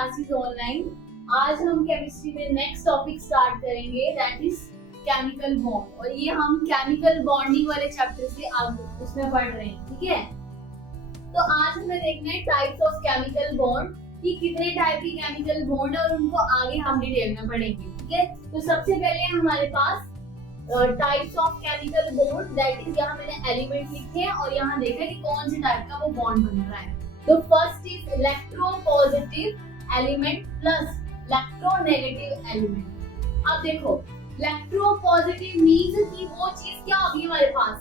Classes online. आज हम chemistry में नेक्स्ट टॉपिक स्टार्ट करेंगे, दैट इज केमिकल बॉन्ड। और ये हम केमिकल बॉन्डिंग वाले चैप्टर से आगे उसमें पढ़ रहे हैं, ठीक है। तो आज हमें देखना है टाइप्स ऑफ केमिकल बॉन्ड, कि कितने टाइप के केमिकल बॉन्ड है और उनको आगे हम डिटेल में पढ़ेंगे, ठीक है। तो सबसे पहले हमारे पास types of chemical bond, that is यहाँ मैंने एलिमेंट लिखे हैं और यहाँ देखा कि कौन से टाइप का वो बॉन्ड बन रहा है। तो first is electropositive element plus electronegative element. अब देखो, इलेक्ट्रोपॉजिटिव मींस कि वो चीज क्या होगी हमारे पास,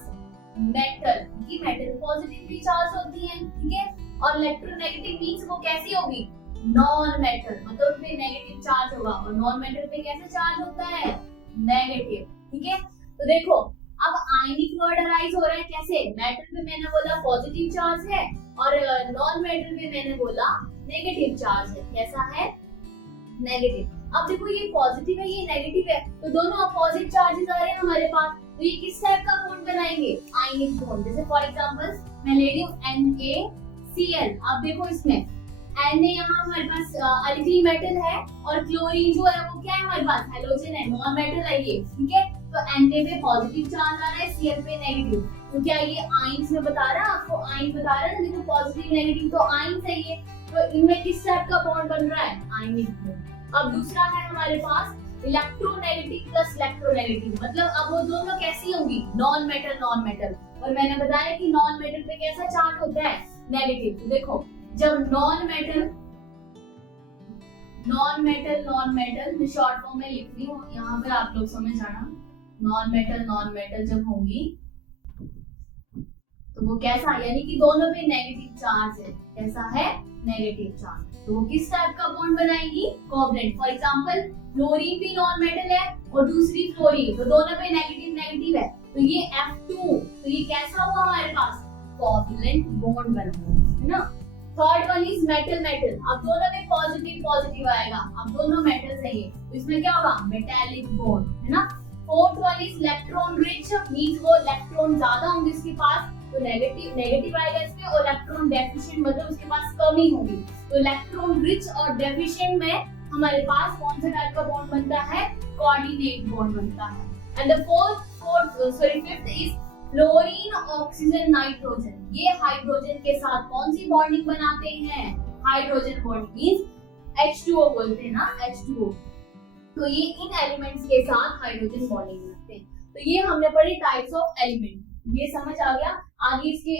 मेटल, कि मेटल पॉजिटिवली चार्ज होती है, ठीक है। और इलेक्ट्रोनेगेटिव मींस वो कैसी होगी, नॉन मेटल, मतलब उसमें नेगेटिव चार्ज होगा। और नॉन मेटल पे कैसे चार्ज होता है, नेगेटिव, ठीक है। तो देखो अब आयनिक वर्ड अराइज हो रहा है कैसे, मेटल पे मैंने बोला पॉजिटिव चार्ज है और नॉन मेटल पे मैंने बोला नेगेटिव चार्ज है। कैसा है, नेगेटिव। अब देखो ये पॉजिटिव है ये नेगेटिव है, तो दोनों अपोजिट चार्जेस आ रहे हैं हमारे पास। तो ये किस टाइप का बॉन्ड बनाएंगे, आयनिक बॉन्ड। जैसे फॉर एग्जांपल मैं ले रही हूं NaCl। अब देखो इसमें Na यहाँ हमारे पास अल्कली मेटल है और क्लोरीन जो है वो क्या है हमारे पास, हैलोजन है, नॉन मेटल है ये, ठीक है। तो Na पे पॉजिटिव चार्ज आ रहा है, Cl पे नेगेटिव। तो क्या ये आयन्स में बता रहा है आपको, आयन बता रहा है ना, देखो पॉजिटिव नेगेटिव तो आयन सही है। तो इनमें किस टाइप का बॉन्ड बन रहा है, आयनिक बॉन्ड। अब दूसरा है हमारे पास इलेक्ट्रोनेगेटिव प्लस इलेक्ट्रोनेगेटिव, मतलब अब वो दोनों कैसी होंगी, नॉन मेटल नॉन मेटल। और मैंने बताया कि नॉन मेटल पे कैसा चार्ज होता है, नेगेटिव। तो देखो जब नॉन मेटल मैं शॉर्ट फॉर्म में लिख रही हूँ, यहाँ पे आप लोग समझ जाना, नॉन मेटल जब होंगी तो वो कैसा, यानी कि दोनों पे नेगेटिव चार्ज है। कैसा है, नेगेटिव चार्ज। तो वो किस टाइप का बॉन्ड बनाएंगी, कोवलेंट। फॉर एग्जांपल फ्लोरीन भी नॉन मेटल है और दूसरी फ्लोरीन, तो दोनों पे नेगेटिव नेगेटिव है, तो ये F2, तो ये कैसा हुआ हमारे पास, कोवलेंट बॉन्ड बना, है ना। Third one is metal. अब दोनों में पॉजिटिव आएगा, अब दोनों मेटल्स है ये, तो इसमें क्या होगा, मेटालिक बॉन्ड, है ना। Fourth one is electron rich, means वो इलेक्ट्रॉन ज्यादा होंगे इसके पास, तो नेगेटिव आएगा इसमें। और इलेक्ट्रॉन डेफिशिएंट मतलब उसके पास कमी होगी। तो इलेक्ट्रॉन रिच और डेफिशिएंट में हमारे पास कौन सा टाइप का बॉन्ड बनता है, कोऑर्डिनेट बॉन्ड बनता है। And the fifth is fluorine oxygen nitrogen. ये हाइड्रोजन के साथ कौन सी बॉन्डिंग बनाते हैं, हाइड्रोजन बॉन्ड, मींस H2O बोलते हैं ना, H2O। तो ये इन एलिमेंट्स के साथ हाइड्रोजन बॉन्डिंग बनाते हैं। तो ये हमने पढ़ी टाइप्स ऑफ एलिमेंट, ये समझ आ गया। आगे इसके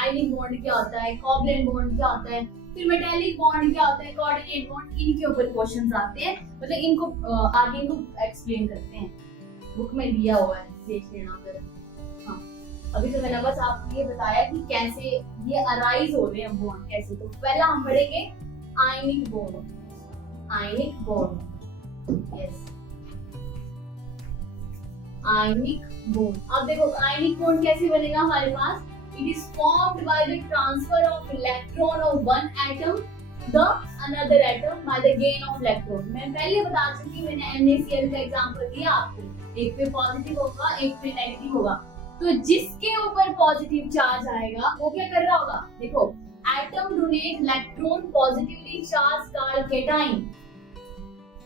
आयनिक बॉन्ड क्या होता है, कोवलेंट बॉन्ड क्या होता है, फिर मेटालिक बॉन्ड क्या होता है, कोऑर्डिनेट बॉन्ड, इनके ऊपर क्वेश्चंस आते हैं, मतलब इनको आगे इनको एक्सप्लेन करते हैं, बुक में दिया हुआ है, देख लेना फिर। हाँ, अभी तो मैंने बस आपको ये बताया कि कैसे ये अराइज हो रहे हैं बॉन्ड कैसे। तो पहला हम पढ़ेंगे ionic bond, yes, ionic bond. अब देखो आयनिक बॉन्ड कैसे बनेगा हमारे पास, it is formed by the transfer of electron of one atom the another atom by the gain of electron. मैं पहले बता चुकी, मैंने NaCl का एग्जांपल दिया आपको, एक पे पॉजिटिव होगा एक पे नेगेटिव होगा। तो जिसके ऊपर पॉजिटिव चार्ज आएगा वो क्या कर रहा होगा, देखो atom donate electron positively charge called cation.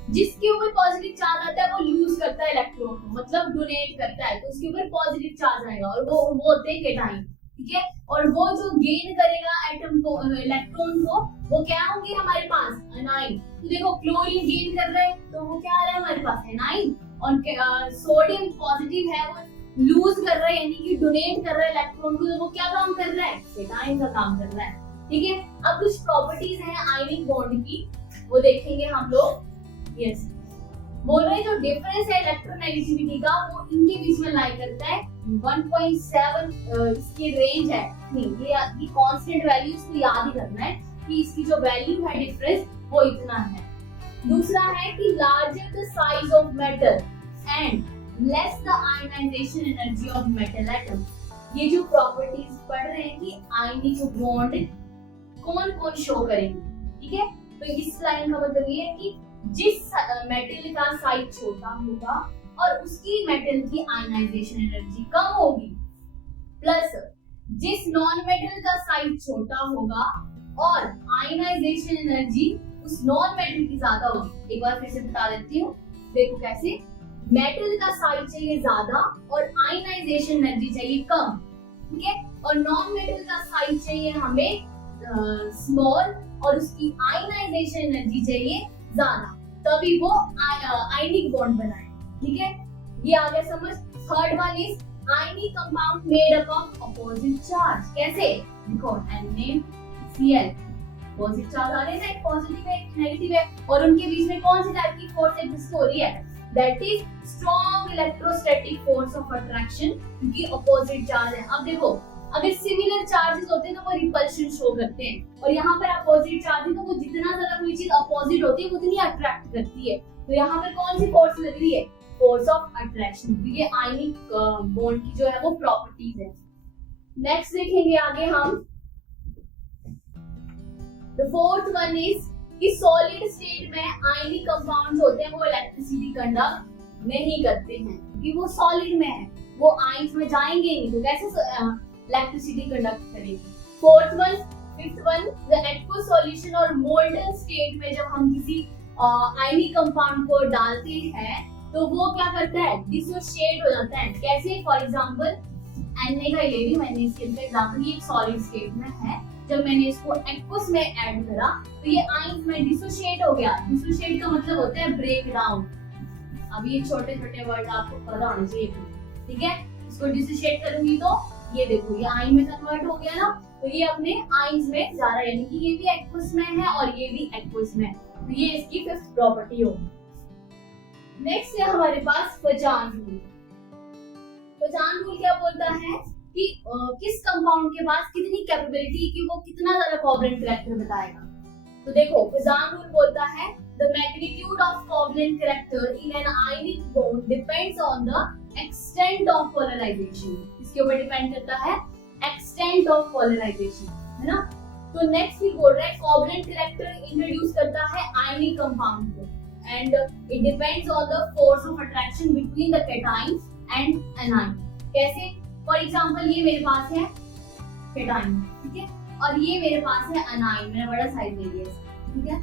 जिसके ऊपर पॉजिटिव चार्ज आता है वो लूज करता है इलेक्ट्रॉन को, मतलब डोनेट करता है, तो उसके ऊपर पॉजिटिव चार्ज आएगा और वो होते हैं केटाइन, ठीक है। और वो जो गेन करेगा एटम को, इलेक्ट्रॉन को, वो क्या होंगे हमारे पास, एनाइन। तो देखो क्लोरीन गेन कर रहे हैं तो वो क्या आ रहा है हमारे पास, एनाइन। और सोडियम पॉजिटिव है, वो लूज कर रहा है, यानी कि डोनेट कर रहा है इलेक्ट्रॉन को, तो वो क्या काम कर रहा है, केटाइन का काम कर रहा है, ठीक है। अब कुछ प्रॉपर्टीज हैं आयनिक बॉन्ड की, वो देखेंगे हम लोग। यस, बोल रहे हैं जो डिफरेंस है इलेक्ट्रोनेगेटिविटी का वो इनके बीच में लाई करता है 1.7 इसकी रेंज है। नहीं, ये कांस्टेंट वैल्यू इसको याद ही करना है कि इसकी जो वैल्यू है डिफरेंस वो इतना है। दूसरा है कि larger the size of metal and less the ionisation energy of metal atom. ये जो प्रॉपर्टीज पढ़ रहे हैं कि आयनिक बॉन्ड कौन कौन शो करेंगे, ठीक है। तो इस लाइन का मतलब ये है कि जिस मेटल का साइज छोटा होगा और उसकी मेटल की आयनाइजेशन एनर्जी कम होगी, प्लस जिस नॉन मेटल का साइज छोटा होगा और आयनाइजेशन एनर्जी उस नॉन मेटल की ज्यादा होगी। एक बार फिर से बता देती हूँ, देखो कैसे। मेटल का साइज चाहिए ज्यादा और आयनाइजेशन एनर्जी चाहिए कम, ठीक है। और नॉन मेटल का साइज चाहिए हमें स्मॉल और उसकी आयनाइजेशन एनर्जी चाहिए ज्यादा, तभी वो आयनिक बॉन्ड बनाए, ठीक है। ये आ गया समझ। Third one is ionic compound made up of opposite charge. कैसे? देखो NaCl, अपोजिट चार्ज आ रहे हैं, एक पॉजिटिव है एक नेगेटिव है, और उनके बीच में कौन सी टाइप की फोर्स एग्जिस्ट हो रही है? That is strong electrostatic force of attraction, क्योंकि अपोजिट चार्ज है। अब देखो, अगर सिमिलर चार्जेस होते हैं तो वो रिपल्शन शो करते हैं, और यहाँ पर अपोजिट चार्ज है तो वो जितना ज्यादा कोई चीज अपोजिट होती है उतनी अट्रैक्ट करती है। तो यहाँ पर कौन सी फोर्स लग रही है? फोर्स ऑफ अट्रैक्शन, क्योंकि ये आयनिक बॉन्ड की जो है वो प्रॉपर्टीज है। नेक्स्ट देखेंगे आगे हम, द फोर्थ वन इज कि सॉलिड स्टेट में आयनिक कंपाउंड्स होते हैं वो इलेक्ट्रिसिटी कंडक्ट नहीं करते हैं, क्योंकि वो सॉलिड में है, वो आयंस में जाएंगे नहीं, तो कैसे इलेक्ट्रिसिटी कंडक्ट करेगी। Fourth one, fifth one, the aqueous solution और मोल्टन स्टेट में जब हम किसी आयनिक कंपाउंड को डालते हैं तो वो क्या करता है? डिसोशिएट हो जाता है। कैसे? फॉर एग्जांपल Na का ले ली मैंने, इसके एग्जांपल, ये एक सॉलिड स्टेट में है, जब मैंने इसको एक्वस में ऐड करा तो ये आयंस में डिसोशिएट हो गया। डिसोशिएट का मतलब होता है ब्रेक डाउन। अब ये छोटे छोटे वर्ड आपको पता होने चाहिए, ठीक है। इसको डिसोशिएट करूंगी तो ये देखो, ये आयन में कन्वर्ट हो गया ना, तो ये अपने आयंस में जा रहा है, यानी कि ये भी एक्वस में है और ये भी एक्वस में है, तो ये इसकी फिफ्थ प्रॉपर्टी होगी। नेक्स्ट है हमारे पास फजान रूल। फजान रूल क्या बोलता है कि किस कंपाउंड के पास कितनी कैपेबिलिटी कि वो कितना ज्यादा कोवलेंट कैरेक्टर बताएगा। तो देखो, फजान रूल बोलता है the magnitude of covalent character in an ionic bond depends on the extent of polarisation. इसके ऊपर डिपेंड करता है एक्सटेंट ऑफ पोलराइजेशन, है ना। तो नेक्स्ट भी बोल रहा है कोवलेंट कैरेक्टर इंट्रोड्यूस करता है आयनिक कंपाउंड को, and it depends on the force of attraction between the cations and anion। कैसे? फॉर एग्जांपल ये मेरे पास है केटाइन, ठीक है, और ये मेरे पास है अनाइन, मैंने बड़ा साइज ले लिया, ठीक है।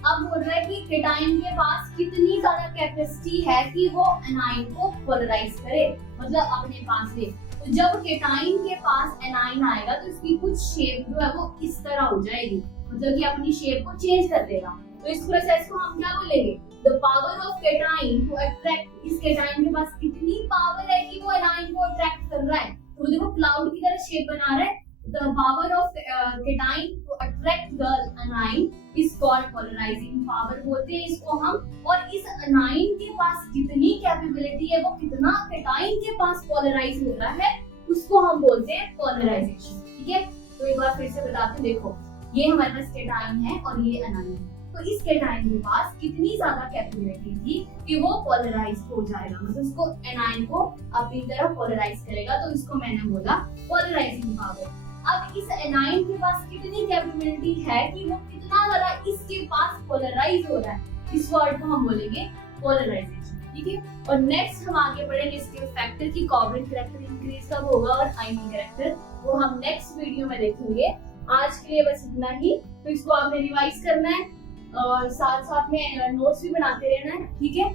अब बोल रहा है कि केटाइन के पास कितनी ज्यादा कैपेसिटी है कि वो अनाइन को पोलराइज करे, मतलब अपने पास ले। तो जब केटाइन के पास एनाइन आएगा तो इसकी कुछ शेप जो है वो इस तरह हो जाएगी, मतलब कि अपनी शेप को चेंज कर देगा। तो इस प्रोसेस को हम क्या बोलेंगे? The power of cation to attract. इस केटाइन के पास कितनी पावर है कि वो एनाइन को अट्रैक्ट कर रहा है, तो देखो क्लाउड की तरह शेप बना रहा है। The power of cation to attract the anion is called polarising power बोलते हैं इसको हम। और इस एनाइन के पास कितनी कैपेबिलिटी है, वो कितना केटाइन के पास पोलराइज हो रहा है, उसको हम बोलते हैं पोलराइजेशन, ठीक है। तो एक बार फिर से बताते हैं, देखो ये हमारे पास केटाइन है और ये एनाइन है, तो इस केटाइन के पास कितनी ज्यादा कैपेबिलिटी थी कि वो पोलराइज हो जाएगा, मतलब उसको एनाइन को अपनी तरफ पोलराइज करेगा, तो इसको मैंने बोला पोलराइजिंग पावर। अब इस एनाइन के पास कितनी कैपेबिलिटी है कि वो कितना ज्यादा इसके पास पोलराइज हो रहा है, इस वर्ड को हम बोलेंगे पोलराइजेशन, ठीक है। और नेक्स्ट हम आगे बढ़ेंगे इसके फैक्टर की कोवलेंट कैरेक्टर इंक्रीज कब होगा और आयनिक कैरेक्टर, वो हम नेक्स्ट वीडियो में देखेंगे। आज के लिए बस इतना ही, तो इसको आपने रिवाइज करना है और साथ साथ में नोट्स भी बनाते रहना है, ठीक है।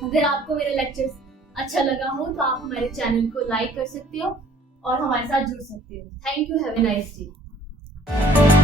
अगर आपको मेरे लेक्चर्स अच्छा लगा हो तो आप हमारे चैनल को लाइक कर सकते हो और हमारे साथ जुड़ सकते हो। Thank you, have a nice day.